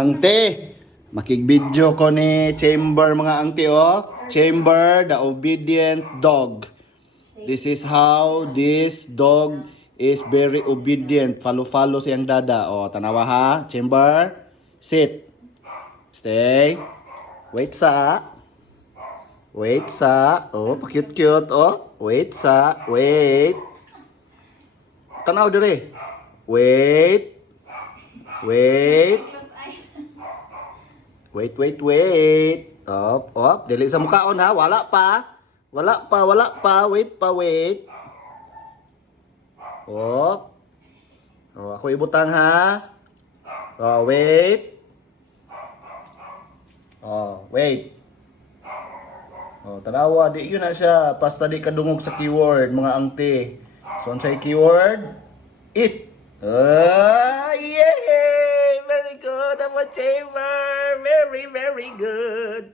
angti. Makigbidyo ko ni Chamber mga angti Chamber, the obedient dog. This is how this dog is very obedient. Follow siyang dada. Tanawa ha. Chamber, sit. Stay. Wait sa. Pa-cute-cute. Wait sa. Wait. Tanaw dire. Wait. Op. Dili sa mukhaon ha. Wala pa. Wait pa. Op. Ako ibutang ha. Wait. Wait. Tanawa, di yun na siya. Basta di kadungog sa keyword, mga angti. So, ansay keyword? Eat. Yay! Very good, I'm a Chamber. Very good.